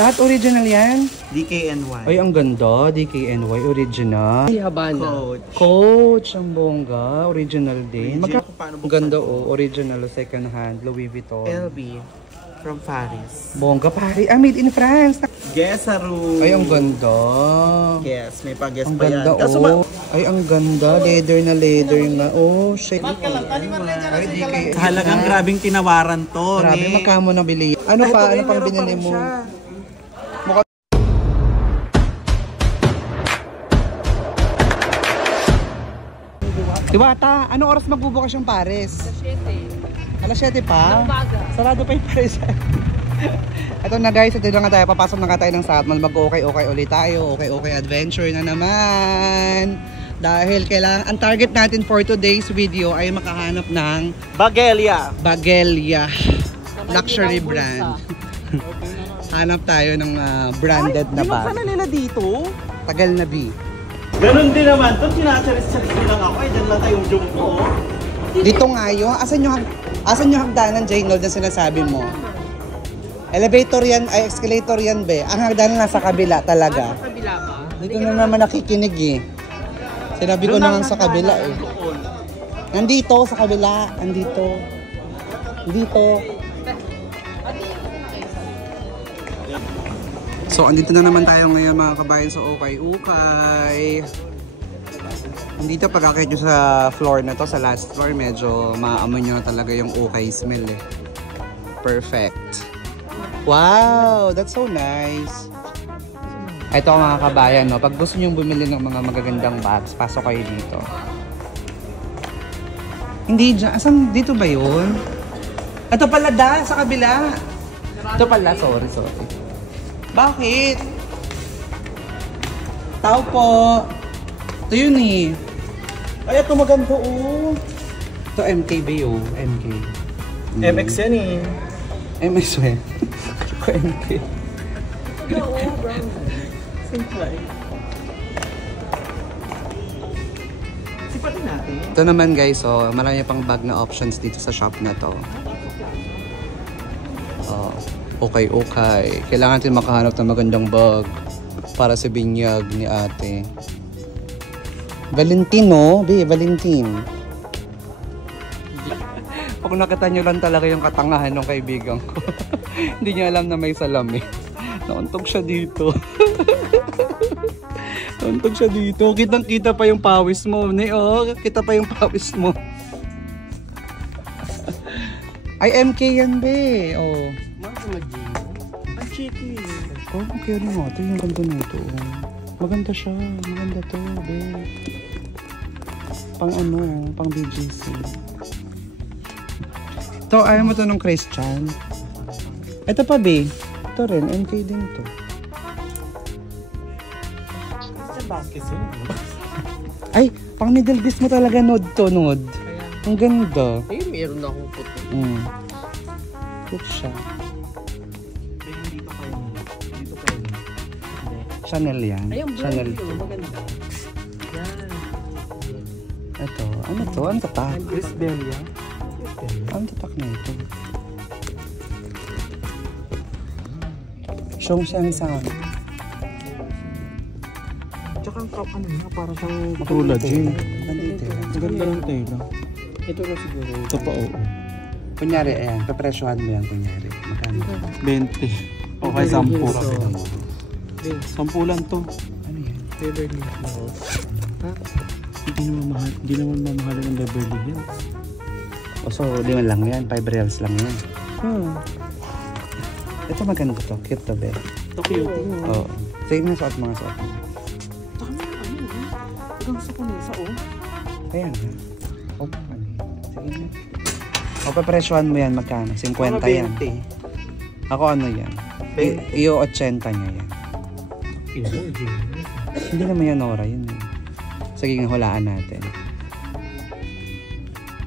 Lahat original yan? DKNY. Ay, ang ganda. DKNY, original. Habana. Coach, ang bongga. Original din. Ang ganda original, second hand, Louis Vuitton. LV. From Paris. Bongga, Paris. Ah, made in France. Guess, Haru. Ay, ang ganda. Guess, may pa-guess ang pa ganda, yan. Ay, ang ganda. Leather na leather nga. Oh, shit. Ay, Halagang grabing tinawaran to. Grabe, magkamo na bili. Ano pa? Ano pang binili mo? Diwata, ano oras magbubukas yung Paris? Alas 7 pa? Sarado pa yung Paris. Ito na guys, ito na nga tayo. Papasok na nga tayo ng South Mall. Mag-okay-okay ulit tayo. Okay-okay adventure na naman. Dahil kailangan, ang target natin for today's video ay makahanap ng Bagelia. Bagelia luxury brand. Hanap tayo ng branded na bag. Ay, nila dito? Tagal na B. Ganun din naman to, sinacharis-charis lang ako. Diyan lang tayong joke ko. Dito nga yun. Asan yung hagdanan, J-Nod, na sinasabi mo? Elevator yan, ay escalator yan, be. Ang hagdanan nasa kabila talaga. Sa kabila ba? Dito na naman nakikinig eh. Sinabi ko na nga sa kabila eh. Nandito, sa kabila. Nandito. Dito. So, andito na naman tayo ngayon mga kabayan sa Ukay-Ukay. Dito pagkakit nyo sa floor na to, sa last floor, medyo maamoy nyo talaga yung ukay smell eh. Perfect. Wow! That's so nice. Ito mga kabayan, no? Pag gusto nyo bumili ng mga magagandang bags, pasok kayo dito. Hindi dyan. Asan? Dito ba yun? Ito pala sa kabila. Ito pala, sorry. Bakit? Tao po. Ito yun eh. Ay, ito maganda oh. Ito MKB oh. MK. MX yan eh. MX eh. MK. Simple. Sipatin natin. Ito naman guys, oh, marami pang bag na options dito sa shop na to. Oh, okay. Kailangan natin makahanap ng magandang bag para sa binyag ni ate. Valentino, Valentin. Pag nakita nyo lang talaga yung katangahan ng kaibigan ko. Hindi niya alam na may salamin. Nauntog siya dito. Nauntog siya dito. Kitang-kita pa yung pawis mo. Kita pa yung pawis mo. Ay, MK yan, be. Oh. Ang cheeky. Oh, okay rin mo. Ito yung ganda nito. Maganda siya. Maganda to, be. Pang pang BGC. Ito, ayaw mo to nung Christian. Ito pa, be. Ito rin, MK din to. Sa basket yun. Ay, pang middle dish mo talaga, Nod to, Nod. Ang ganda. Ay, meron akong puto. Good siya. Dito pa yun. Chanel yan. Ay, ang Chanel brand to. maganda. Yan. Ito, ano to? Ano tatak? Grisbelia. Ano tatak na ito? Show siyang sa Tsaka ang cup para siyang matulad yun. Nandito. Ang ganda ng tela. Ito na siguro. Ito pa oo. Kunyari, ayan. Papresyohan mo yan, kunyari. Magkano? 20. Okay, 10. 10 lang to. Ano yan? Beverly Hills. Ha? Hindi naman mamahal ng Beverly Hills. O so, di man lang yan. 5 reals lang yan. Ito maganda to. Cute to, be. Ito cute. Oo. Sige na suot mga suot mo. Tama hanggang sa panisa Ayan na. Sige na. O, papresyohan mo yan. Magkano? 50 yan. Ako ano yan? Iyo 80 niya yan. Hindi naman yan, Nora. Yun. Sige nga, hulaan natin.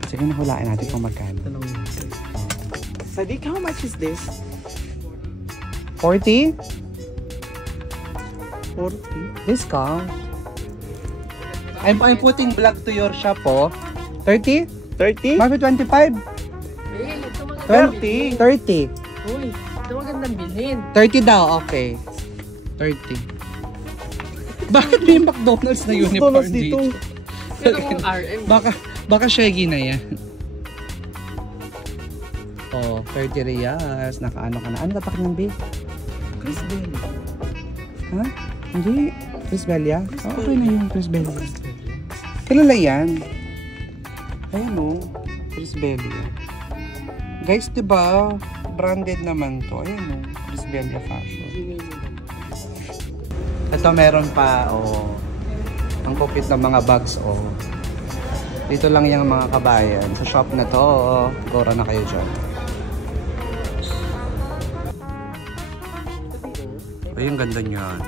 Sige na, hulaan natin kung magkano. Sadiq, how much is this? 40? 40. Discount. I'm putting vlog to your shop, oh. 30? 30? Maybe 25? 30. 30? Uy. Ito magandang bilhin. 30 daw, okay. 30. Bakit may McDonald's na uniform McDonald's dito. Pero kung RM. Baka shaggy na yan. Oh, 30 riyals. Nakaano ka na. Ano tatak ng beef? Chris Bell. Ha? Hindi. Chris Belia? Oh, okay na yung Chris Belia. Kilala yan. Ayan o. Chris Belia. Guys, diba? Branded naman to. Ayan o. Chris Belia fashion. Ito meron pa, oh. Ang kupit ng mga bags, oh. Dito lang yung mga kabayan. Sa shop na to, oh. Gora na kayo dyan. Ay, ang ganda niyan.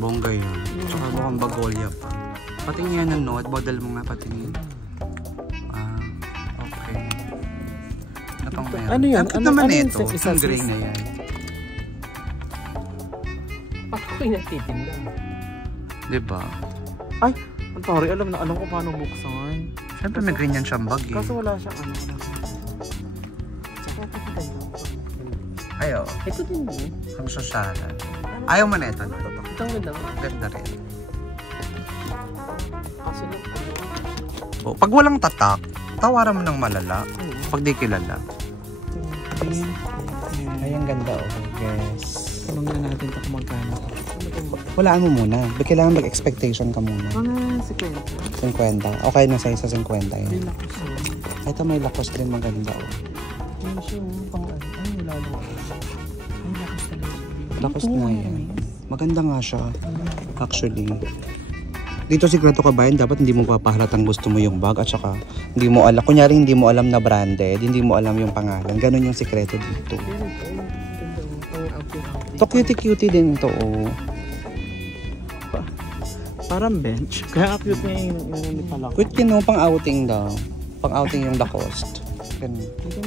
Bongga yun. Tsaka mukhang bagolya pa. Patingin yan, no? At model mo nga patingin. Ah, okay. Itong meron. Ano yan? Ang naman ano ito. Ang gray na yan. Ako'y nagtitinda. Diba? Ay, ang pare, alam ko paano buksan. Siyempre may ganyan siyang bag eh. Kaso wala siyang ano. Tsaka pakaganda. Ay, oh. Ito din mo. Ang sosyalan. Ayaw mo na ito. No? Ito ang ganda. Ganda rin. Kaso lang. Oh, pag walang tatak, tawaran mo ng malala. Pag di kilala. Ay, ang ganda oh. Yes. Tanong na natin ito kung magkano. Walaan mo muna. Kailangan mag-expectation ka muna. Mga 50. 50. Okay na sa'yo sa 50 yan. May lakos o. Ito may lakos din maganda oh. May siya pang ano. Ay, lalo. May lakos na lang. Lakos na yan. Maganda nga siya. Actually. Dito sikreto ka ba? Dapat hindi mo papahalatang gusto mo yung bag at saka hindi mo alam. Kunyari hindi mo alam na branded, hindi mo alam yung pangalan. Ganon yung sikreto dito. To cutie-cutie din to oh. Parang bench. Kaya cute niya yung pala. Quit yun no, pang outing daw. Pang outing yung Lacoste.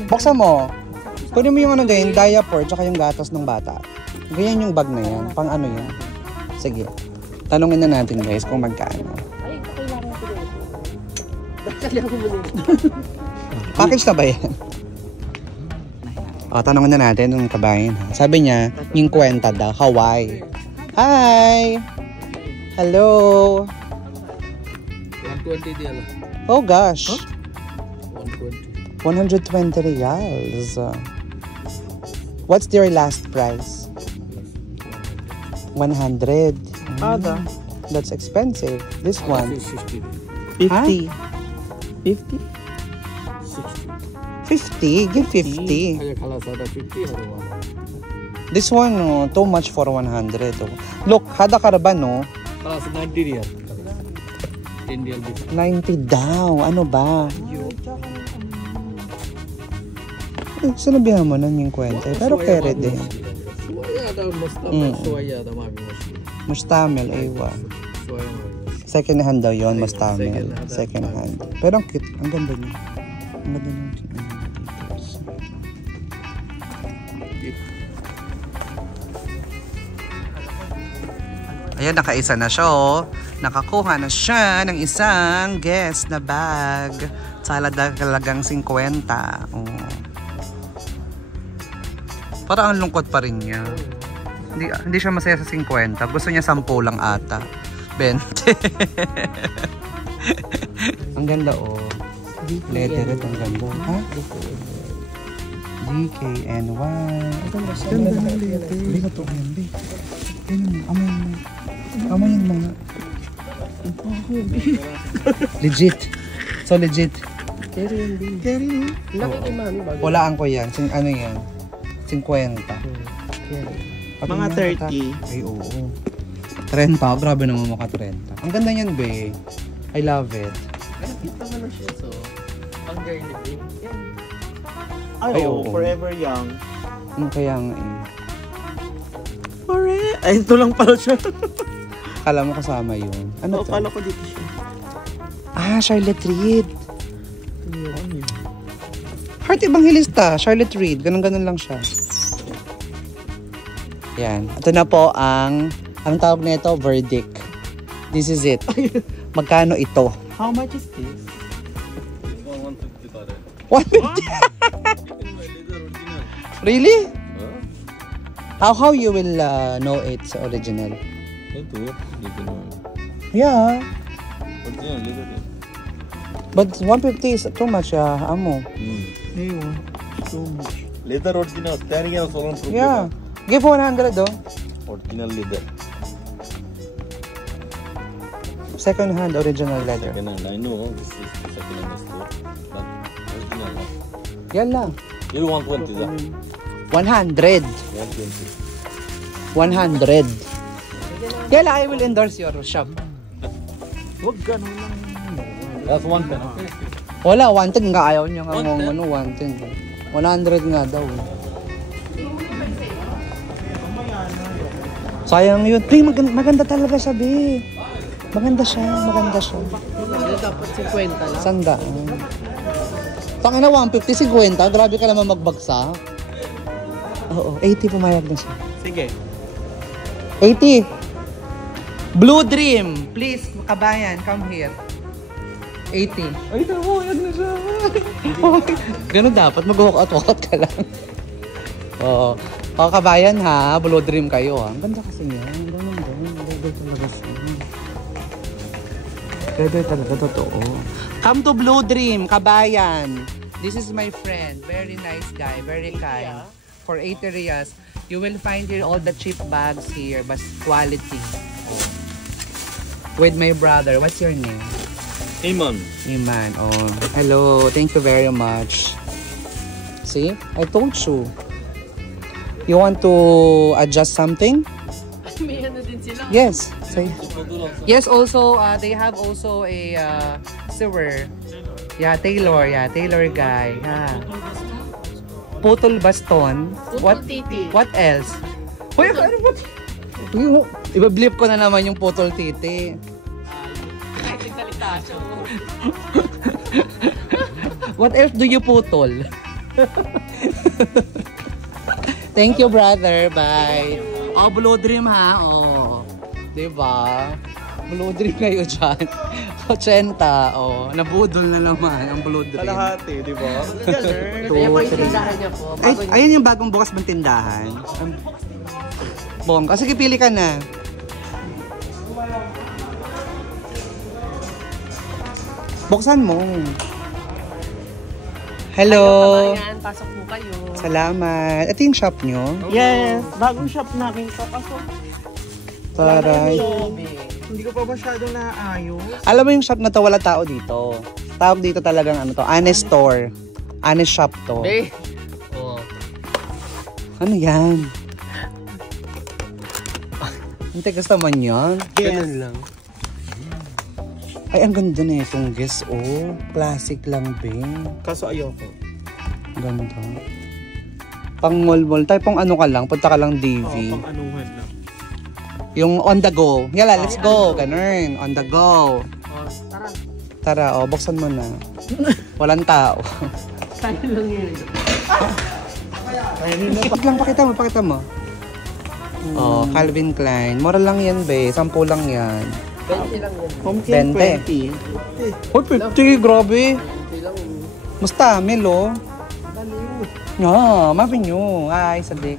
Buksan mo. Kunin mo yung ano din, diaper tsaka yung gatas ng bata. Ganyan yung bag na yan. Pang ano yan. Sige. Tanungin na natin guys kung magkano. Ay, kailangan ko din. Kailangan ko muna. Package na ba yan? O, tanungin na natin yung kabayan. Sabi niya, yung kwenta daw, Hawaii. Hi! Hello! 120 diyan. Oh gosh! Huh? 120 reals. What's their last price? 100. Ada. That's expensive. This one. 50. Huh? 50? 50? Give 50. This one, oh, too much for 100. Oh. Look, hada karaban, no? 90 real. 10 real. 90 daw. Ano ba? Sinabihan mo nun yung kwenta. Pero kere din. Mustamel, aywa. Second hand daw yun, mustamel. Second hand. Pero ang cute. Ang ganda niya. Ang ganda niya. Ayan, nakaisa na siya oh. Nakakuha na siya ng isang guest na bag. Talagang 50. Oh. Parang ang lungkot pa rin niya. Hindi siya masaya sa 50. Gusto niya 10 lang ata. 20. Ang ganda oh. Leatherette, ang ganda. Ha? DKNY. Ganda na leather. Hindi ka to yan, be. Amayin mo nga. Legit. So legit. Carry yun din. Carry no? Laki kay mami bago. Walaan ko yan. Ano yan? 50. Mga 30. Ay, oo. 30. Grabe naman mukha 30. Ang ganda niyan, be. I love it. Nakita mo na siya, so pang girly thing. Yan. Ay, oo. forever young. Kaya nga eh. Ay, ito lang pala siya. Kala mo kasama yun. Ano Oo, to? kala ko dito siya. Ah, Charlotte Reed. Ano yun? Heart Evangelista. Charlotte Reed. Ganon-ganon lang siya. Yan. Ito na po ang tawag nito, verdict. This is it. Magkano ito? How much is this? 150. Really? Huh? How you will know it's original? Ito, hindi ko naman. Yeah. Original, leather yan. But 150 is too much, amo. Ayun. So much. Leather original. Standing on someone proof. Yeah. Give 100 though. Original leather. Second hand original leather. Second hand. I know this is the second hand store. But original. Yan lang. You want 20, sir? 100. 120. 100. Yan lang, I will endorse your shop. Huwag ganun lang. That's 110. Okay. Wala, 110 nga. Ayaw niya nga 110? ano, 110. 100 nga daw. Sayang yun. Pre, maganda talaga siya, be. Maganda siya. Dapat 50 lang. Sanda. Tangina, 150, 50. Grabe ka naman magbagsa. Oo, 80 pumayag na siya. Sige. 80. Blue Dream. Please, kabayan, come here. 80. Ay, pumayag na siya. Ganun dapat, mag-walk-out ka lang. Oo. Oh, kabayan ha, Blue Dream kayo ha. Ang ganda kasi yan. Ganun. Leather talaga siya. Leather talaga, totoo. Come to Blue Dream, kabayan. This is my friend. Very nice guy. Very kind. For 80 riyas, you will find here all the cheap bags here, but quality. With my brother. What's your name? Iman. Iman. Oh, hello. Thank you very much. See? I told you. You want to adjust something? May ano din sila. Yes. Say. Yes, also, they have also a sewer. Yeah, Taylor. Yeah, Taylor guy. Yeah. Putol baston. Putol titi. What else? Hoy, ano ba? Iba-blip ko na naman yung putol titi. What else do you putol? Thank you, brother. Bye. Oh, Blue Dream ha. Oh. Diba? Blue Dream kayo dyan. 80. Oh, nabudol na naman ang Blue Dream. Kalahati, di ba? Ayan po yung tindahan niya po. Ay, ayun yung bagong bukas ng tindahan. Bongga. Sige, pili ka na. Buksan mo. Hello. Kabayan, pasok po kayo. Salamat. Ito yung shop nyo? Yes, bagong shop namin to. Kaso, Taray. hindi ko pa masyado naayos. Alam mo yung shop na to, wala tao dito. Tawag dito talagang ano to, honest store. Honest shop to. Be. Oh. Ano yan? Ang tigas naman yan. Ganun lang. Ay, ang ganda na itong guess, oh. Classic lang, be. Kaso ayoko. Ganda. Pang mall-mall. Tayo pang ano ka lang, punta ka lang DV. Oo, pang anuhan lang. Yung on the go. Yala, let's go. Ganun. On the go. Oh, tara. Tara, oh, buksan mo na. Walang tao. Tayo lang yun. Pakita mo. Oh, Calvin Klein. Mura lang yan, be. 10 lang yan. 20 lang yun. Pumpkin 20. 20. Oh, 50. Grabe. 20 lang yun. Musta, Melo? Mapin nyo. Ay, sadik.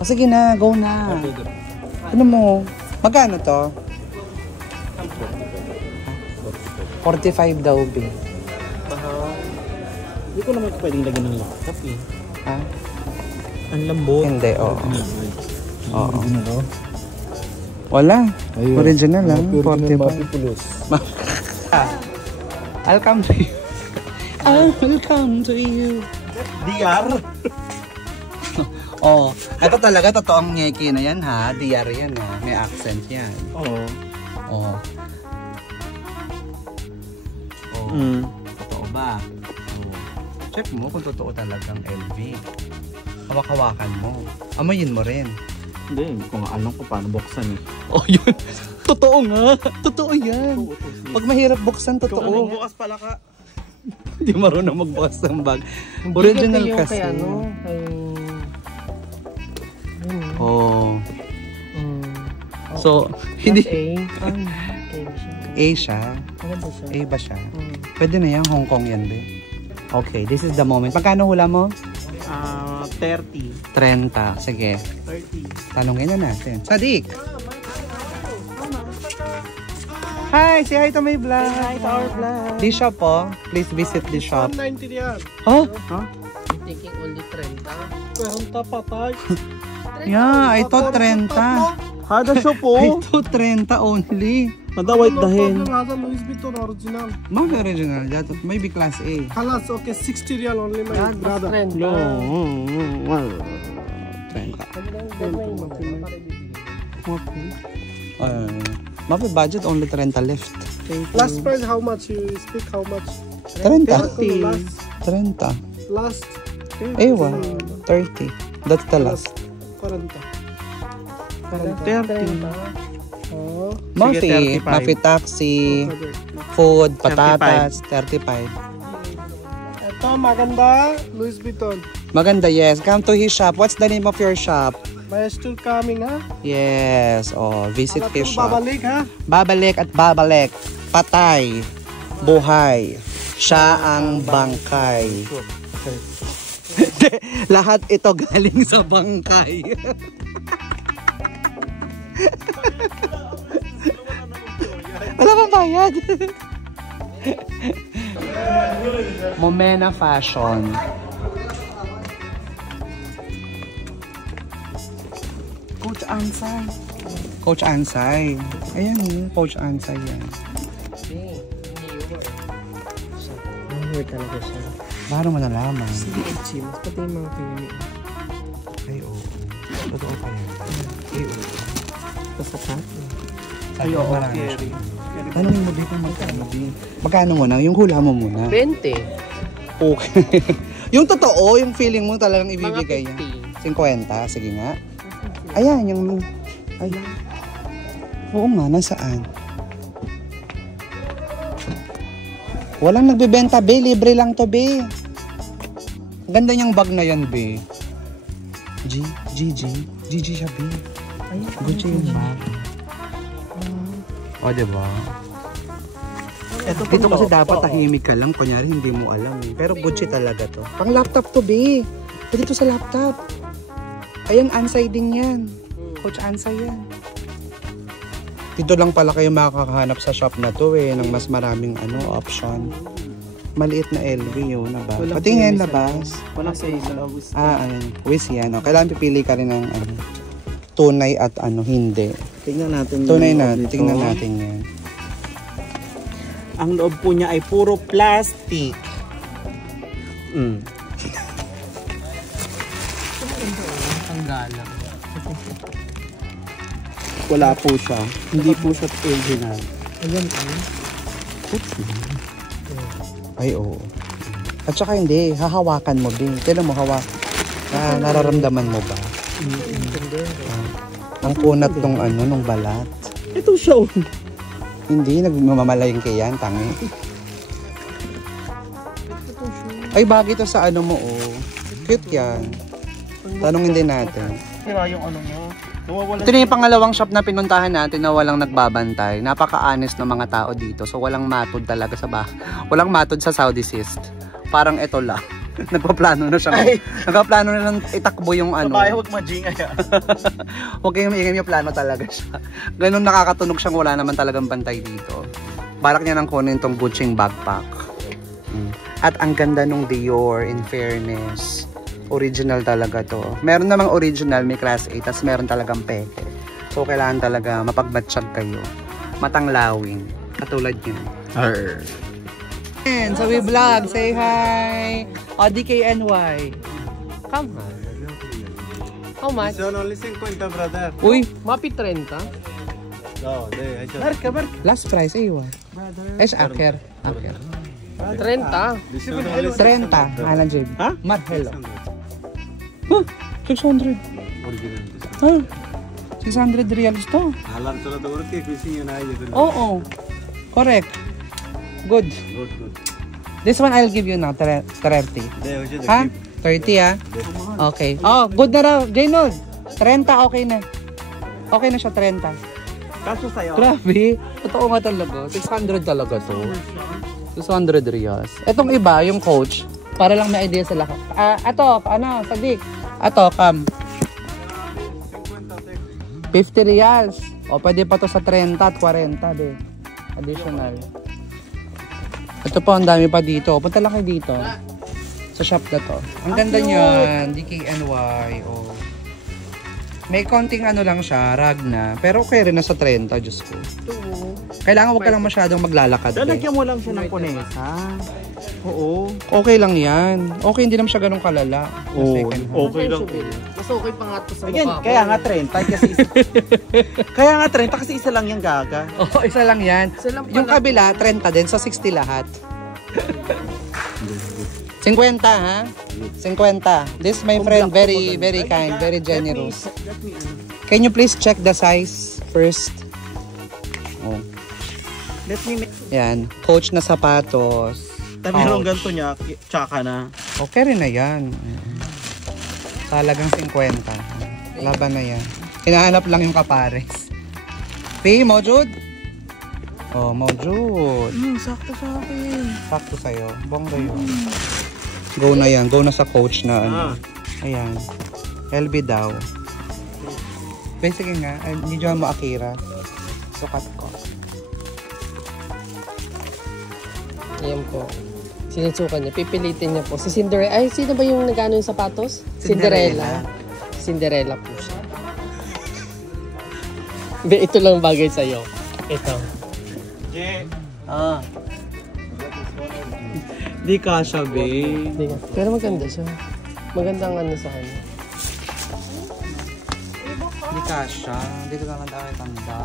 O, sige na. Go na. Ano mo? Magkano to? 45 daw, be. Hindi ko naman pwedeng lagyan ng laptop eh. Ha? Ang lambot. Hindi, oo. Oo. Original. Wala. Original lang. 45. Pulos. I'll come to you. I'll come to you. DR? Oh, ito talaga totoong ngeki na yan ha. DR yan ha. May accent yan. Oo. Oh. Oh. Totoo ba? Oh. Check mo kung totoo talagang LV. Hawak-hawakan mo. Amoyin mo rin. Hindi, kung alam ko paano buksan eh. Oh, yun. Totoo nga. Totoo yan. Pag mahirap buksan, Kung totoo. anong bukas pala ka. Hindi marunong magbukas ng bag. Original Hindi kasi. kay ano, kay... Oh. So, hindi. A. A siya. Maganda siya. A ba siya? Pwede na yan. Hong Kong yan, be. Okay, this is the moment. Pagkano hula mo? 30. 30. Sige. 30. Tanungin na natin. Sadik! Hi! Say hi to my vlog! Hi to our vlog. This shop po. Please visit this shop. 190 yan. Oh? I'm thinking only 30. Meron patay. Yeah, ito 30. Hada siya po. Ito 30 only. Madawait dahin. Louis Vuitton original. Not original. That maybe class A. Kalas, okay, 60 real only my brother. 30. Mapi budget only 30 left. Last price how much? You speak how much? 30. Last. 30. Last. Ewa. 30. That's the last. 40. 30. Oh. Mafi, 35. Mafi taxi, food, patatas, 35. Ito maganda, Louis Vuitton. Maganda, yes. Come to his shop. What's the name of your shop? May still coming ha? Yes. Oh, visit his shop. Babalik ha? Babalik at babalik. Patay. Buhay. Siya ang bangkay. Lahat ito galing sa bangkay. Wala bang bayad? Momena Fashion. Coach Ansay. Coach Ansay. Ayan yun, Coach Ansay yan. Mahal talaga siya. Paano mo nalaman? Hindi itchy. Mas pati yung mga pinili. Ay, oo. Totoo pa yan. Ay, oo. Basta ka? Ay, oo. Tanongin mo dito magkano, di? Magkano mo na? Yung hula mo muna. 20. Okay. Yung totoo, yung feeling mo talagang ibibigay Mga niya. 50. Sige nga. Ayan, yung... Ay. Oo nga, nasaan? Walang nagbebenta, be. Libre lang to, be. Ganda niyang bag na yan, be. GG siya, be. Ayun. Gucci yung bag. O, diba? Dito kasi dapat tahimik ka lang. Kunyari, hindi mo alam eh. Pero Gucci talaga to. Pang laptop to, be. Pwede to sa laptop. Ayan, Ansay din yan. Coach Ansay yan. Dito lang pala kayo makakahanap sa shop na to eh. Ng mas maraming option. Maliit na LV yun. Ba? Patingin labas. Wala sa isa. Ayun. Wish yan. Kailangan pipili ka rin ng tunay at hindi. Tingnan natin. Tunay natin. Tingnan natin yan. Ang loob po niya ay puro plastic. Ang galang. Wala po siya. Hindi po siya original. Ayan. Ay, oo. At saka hindi, hahawakan mo din. Tignan mo, hawak. Nararamdaman mo ba? Ang kunat nung nung balat. Ito siya. Hindi, nagmamamalengke yan, tangi. Ay, bagay ito sa mo, oh. Cute yan. Tanungin din natin. Sira yung niya. Ito na yung pangalawang shop na pinuntahan natin na walang nagbabantay. Napaka-honest ng mga tao dito. So, walang matod talaga sa walang matod sa Saudi East. Parang ito lang. Nagpaplano na siya. Nagpaplano na lang itakbo yung Sabay, huwag majing kaya. Huwag kayong maingay yung plano talaga siya. Ganun nakakatunog siyang wala naman talagang bantay dito. Balak niya nang kunin tong Gucci backpack. At ang ganda nung Dior, in fairness. Original talaga to. Meron namang original, may class A, tas meron talagang peke. So, kailangan talaga mapagmatsyag kayo. Matanglawin. Katulad yun. So, we vlog. Say hi. O, DKNY. Come on. How much? Only 50, brother. Uy, Mapi 30? No, I just... Barka. last price, aywa. Es aker. 30? 30. Alan JB. Ha? Marhelo. Huh, 600. Huh? 600 reals to. Alam to na to, fishing yun ay. Oo. Correct. Good. This one I'll give you now, 30. Ha? 30 ah? Okay. Oh, good na raw. Jaynold, 30 okay na. Okay na siya, 30. Kaso sa'yo. Grabe. Totoo nga talaga. 600 talaga to. 600 reals. Etong iba, yung coach, para lang may idea sa lahat. Sadik, Ato, Cam. 50 reals. O, pwede pa to sa 30 at 40, be. Additional. Ito po, ang dami pa dito. Punta lang kayo dito. Sa shop na to. Ang ganda niyan. DKNY. Oh. May konting ano lang siya, rag na. Pero okay rin na sa 30, Diyos ko. Kailangan huwag ka lang masyadong maglalakad. Lalagyan mo lang siya ng punesa. Oo. Okay lang yan. Okay, hindi naman siya ganun kalala. Oo, Okay lang. Mas okay pa nga ito sa Again, mukha ko. kaya nga 30 kasi isa. Kaya nga 30 kasi isa lang yung gaga. Oo, isa lang yan. Isa lang Yung pala. kabila, 30 din. So, 60 lahat. 50, ha? 50. This, my friend, very, very kind, very generous. Can you please check the size first? Oh. Let me make... Yan. Coach na sapatos. Merong Ouch. ganito niya, tsaka na. Okay rin na yan. Talagang 50. Laban na yan. Hinahanap lang yung kapares. Pay, Mojud? Oh, Mojud. Sakto sa akin. Sakto sa'yo. Bongga yun. Go na yan. Go na sa coach na ano. Ayan. LB daw. Basically nga, hindi dyan mo Akira. Sukat ko. Ayan po. Sinusukan niya. Pipilitin niya po. Si Cinderella. Ay, sino ba yung nagano yung sapatos? Cinderella. Cinderella po siya. Hindi, ito lang bagay sa'yo. Ito. Ah. Di kasha, babe. Hindi ka. Pero maganda siya. Magandang ano sa kanya. Di kasha. Dito naman tayo tanda.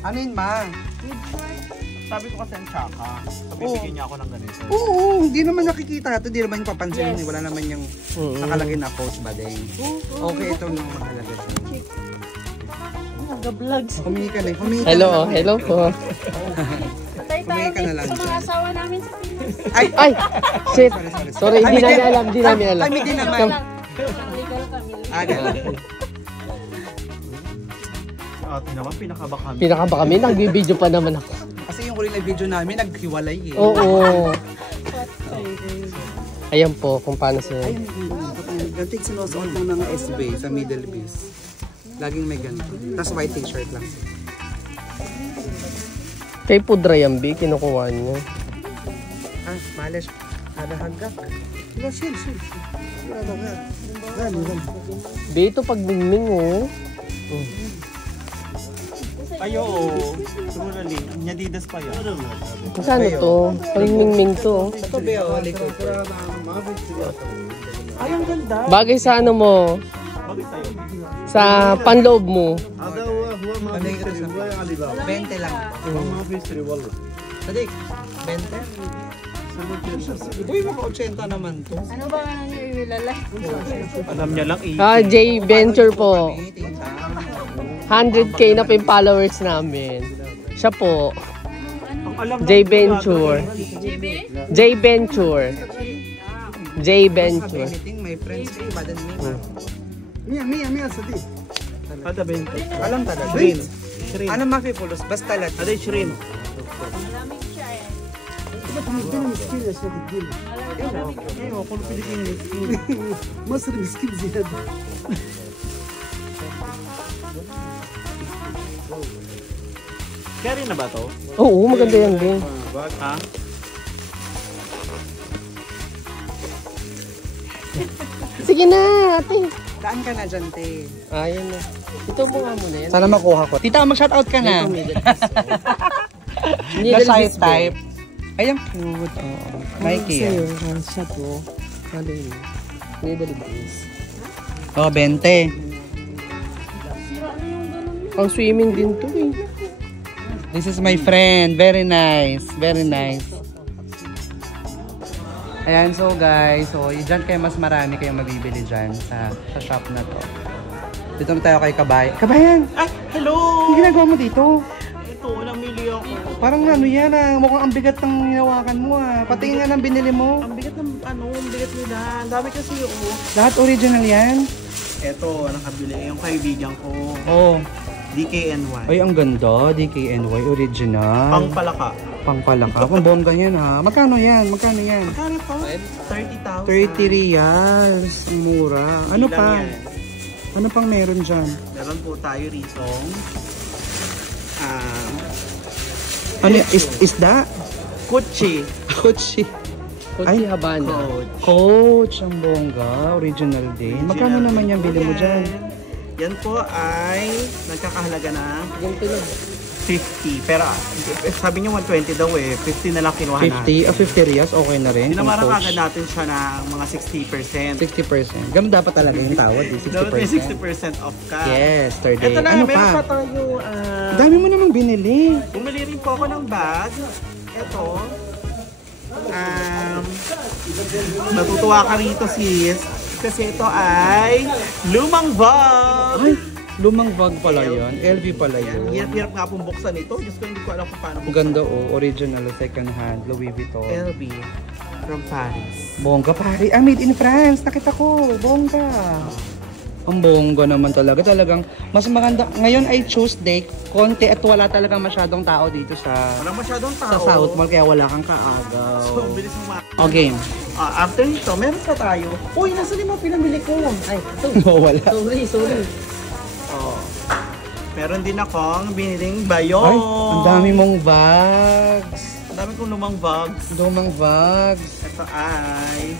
Ano yun, ma? Sabi ko kasi ang tsaka. Bibigyan niya ako ng ganito. Oo, hindi naman nakikita ito. Hindi naman yung papansin. Wala naman yung nakalagay na coach ba din. Okay, ito lang mahalaga dyan. Nag-vlogs. Humingi ka na. Humingi ka Hello, na oh. lang. Hello po. Humingi ka na lang Sa mga dyan. asawa namin sa Pinas. Ay! Ay! Shit! Sorry. Sorry, hindi namin alam. Hindi namin alam. Kami din naman. Legal kami. Ah, ganun. Ate naman, pinakaba kami. Pinakaba kami. Nagbibideo pa naman ako. Kasi yung huli na video namin, naghiwalay eh. Oo. Ayan po kung paano siya. Ganting sinusuot ng mga SB sa Middle East. Laging may ganito. Tapos white t-shirt lang. Kay Pudra yan, B, kinukuha niya. Ah, malas. Ada hagak. Wala, chill. Wala ka. B, ito pagmingming, oh. Ayo, truly. Nyadidas pa yan. Saan to? Pagmingming to. Ito ba yung likod? Ay, ang ganda. Bagay sa ano mo? Bakit tayo? Sa panloob mo. Ano yung ito sa 20 lang. Sadik, 20? Uy, mga 80 naman to. Ano ba nga niyo ilalay? Alam niya lang J Venture po. 100k na po yung followers namin. Siya po. J Venture. J Venture. J Venture. Anything, my friends, iba din me. Mia, Sadik. Kada 20. Alam talaga. Shrin. Ano mafipulos? Basta lang. Aday, Shrin. Malamig siya eh. Ayun, kung Pilipinas. مصر مسكين زيادة Carry na ba to? Oo, maganda yan din. Ha? Sige na, ate. Daan ka na dyan, te. Ayun na. Ito mo nga muna yan. Sana makuha ko. Tita, mag-shoutout ka na. Needle Side disc type. Ay, ang cute. Oo. Nike yan. Siya po. Ano yun? Needle disc. Oh, 20. Pang swimming din to eh. This is my friend. Very nice. Very nice. Ayan, so guys. So, dyan kayo mas marami kayong mabibili dyan sa shop na to. Dito na tayo kay Kabayan. Kabayan! Ay, hello! Ang ginagawa mo dito? Ito, namili ako. Parang ano yan ah. Mukhang ang bigat ng hinawakan mo ah. Pati nga ng binili mo. Ang bigat ng ang bigat nila. Ang dami kasi yung Lahat original yan. Ito, nakabili yung kaibigan ko. Oh. DKNY. Ay, ang ganda. DKNY original. Pang palaka. Pangpalaka. Kung bongga yan ha. Magkano yan? Magkano yan? Magkano to? 30,000. 30 reals. Ang mura. Ano Ilang pa? yan? Ano pang meron dyan? Meron po tayo rito. Ano yan? Isda? Gucci. Gucci. Kotse Ay. Habana. Coach. Ang bongga. Original din. Magkano naman yan bili mo dyan? Yan po ay nagkakahalaga na Ganito lang. 50. Pero sabi niyo 120 daw eh. 50 na lang kinuha natin. 50 reals. Okay na rin. Dinamarang Coach. agad natin siya ng mga 60%. 60%. Ganun dapat talaga yung tawad eh. 60%. Dapat may 60% off ka. Yes, third day. Ito na, Ano meron pa? pa tayo. Dami mo namang binili. Bumili rin po ako ng bag. Ito. Natutuwa ka rito sis. Kasi ito ay lumang bag. Ay, lumang bag pala yan. LV pala yun. Hirap-hirap nga pong buksan ito. Diyos ko, hindi ko alam kung paano Ang buksan. ganda oh. Original, second hand, Louis Vuitton. LB from Paris. Bongga pare. Ah, made in France. Nakita ko. Bongga. Ang bongga naman talaga. Talagang mas maganda. Ngayon ay Tuesday. Konti at wala talagang masyadong tao dito sa Walang masyadong sa tao. South Mall. Kaya wala kang kaagaw. So, ang bilis mo Okay. after nito, meron pa tayo. Uy, nasa lima pinamili ko. Ay, ito. wala. Sorry. Oh. Meron din akong biniling bayo. Ay, ang dami mong bags. Ang dami kong lumang bags. Lumang bags. Ito ay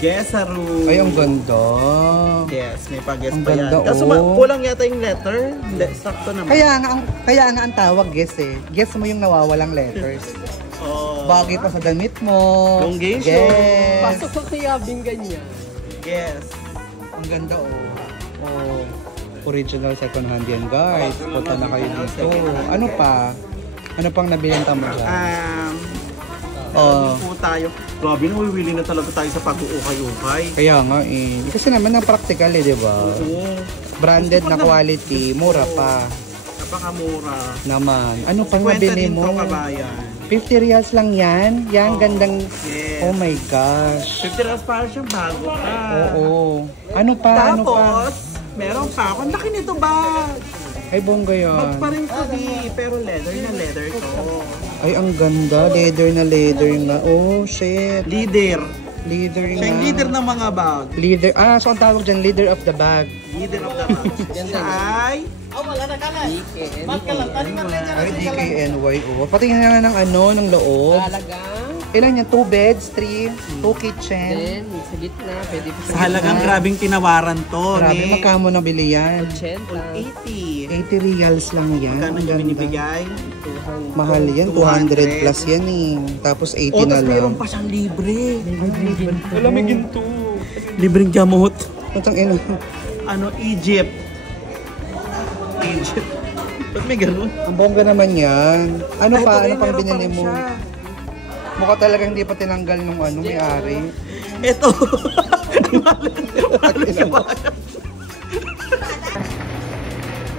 Gesaru. Ay, ang ganda. Yes, may pag-guess Ang pa yan. ganda, Kaso oh. kulang yata yung letter. Sakto naman. Kaya nga ang tawag guess eh. Guess mo yung nawawalang letters. Oh. Bagay pa sa damit mo. Longation. Yes. Pasok sa kayabing ganyan. Yes. Ang ganda oh. Oh. Original second hand yan guys. Punta na kayo dito. Ano pa? Ano pang nabilenta mo dyan? Oh. Po tayo. Grabe, nawiwili na talaga tayo sa pag-uukay-ukay. Kaya nga eh. Kasi naman ang practical eh, di ba? Oo. Branded na quality, mura pa Napakamura. naman. Ano pang Kwenta nabili din mo? to, kabayan. 50 reals lang yan. Yan, gandang... Yes. Oh my gosh. 50 reals para siyang bago pa. Oo. Ano pa? Ano pa? Tapos, meron pa ako. Ang laki nito bag. Ay, bongga yan. Bag pa rin to di. Pero leather na leather to. Ay, ang ganda. Leather na leather nga. Oh, shit. Leader. Leather nga. Siya yung leader ng mga bag. Leader. Ah, so ang tawag dyan, leader of the bag. Leader of the bag. Siya ay... Ay, DKNY. Oh. Patingin nga ng ano, ng loob. Halagang. Ilan yan? 2 beds, 3, 2 kitchen. Then, sa gitna, pwede pa Sa halagang grabing tinawaran to. Grabe, magkamo nabili yan. 80. 80. 80 reals lang yan. Magkano Ang yung ganda. binibigay? Mahal yan, 200 plus yan eh. Tapos 80 O, na tapos meron lang. pa siyang libre. Wala, may ginto. Libreng gamot. Putang ina. Ano, Egypt. Egypt. Ba't may ganun? Ang bongga naman yan. Ano Ay, pa? ito, Ano pang meron pa binili rin mo? siya. Mukha talaga hindi pa tinanggal nung ano, may-ari. Ito.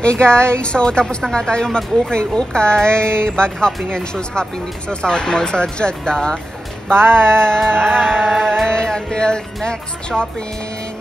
Hey guys, so tapos na nga tayo mag-ukay-ukay, bag hopping and shoes hopping dito sa South Mall sa Jeddah. Bye! Until next shopping!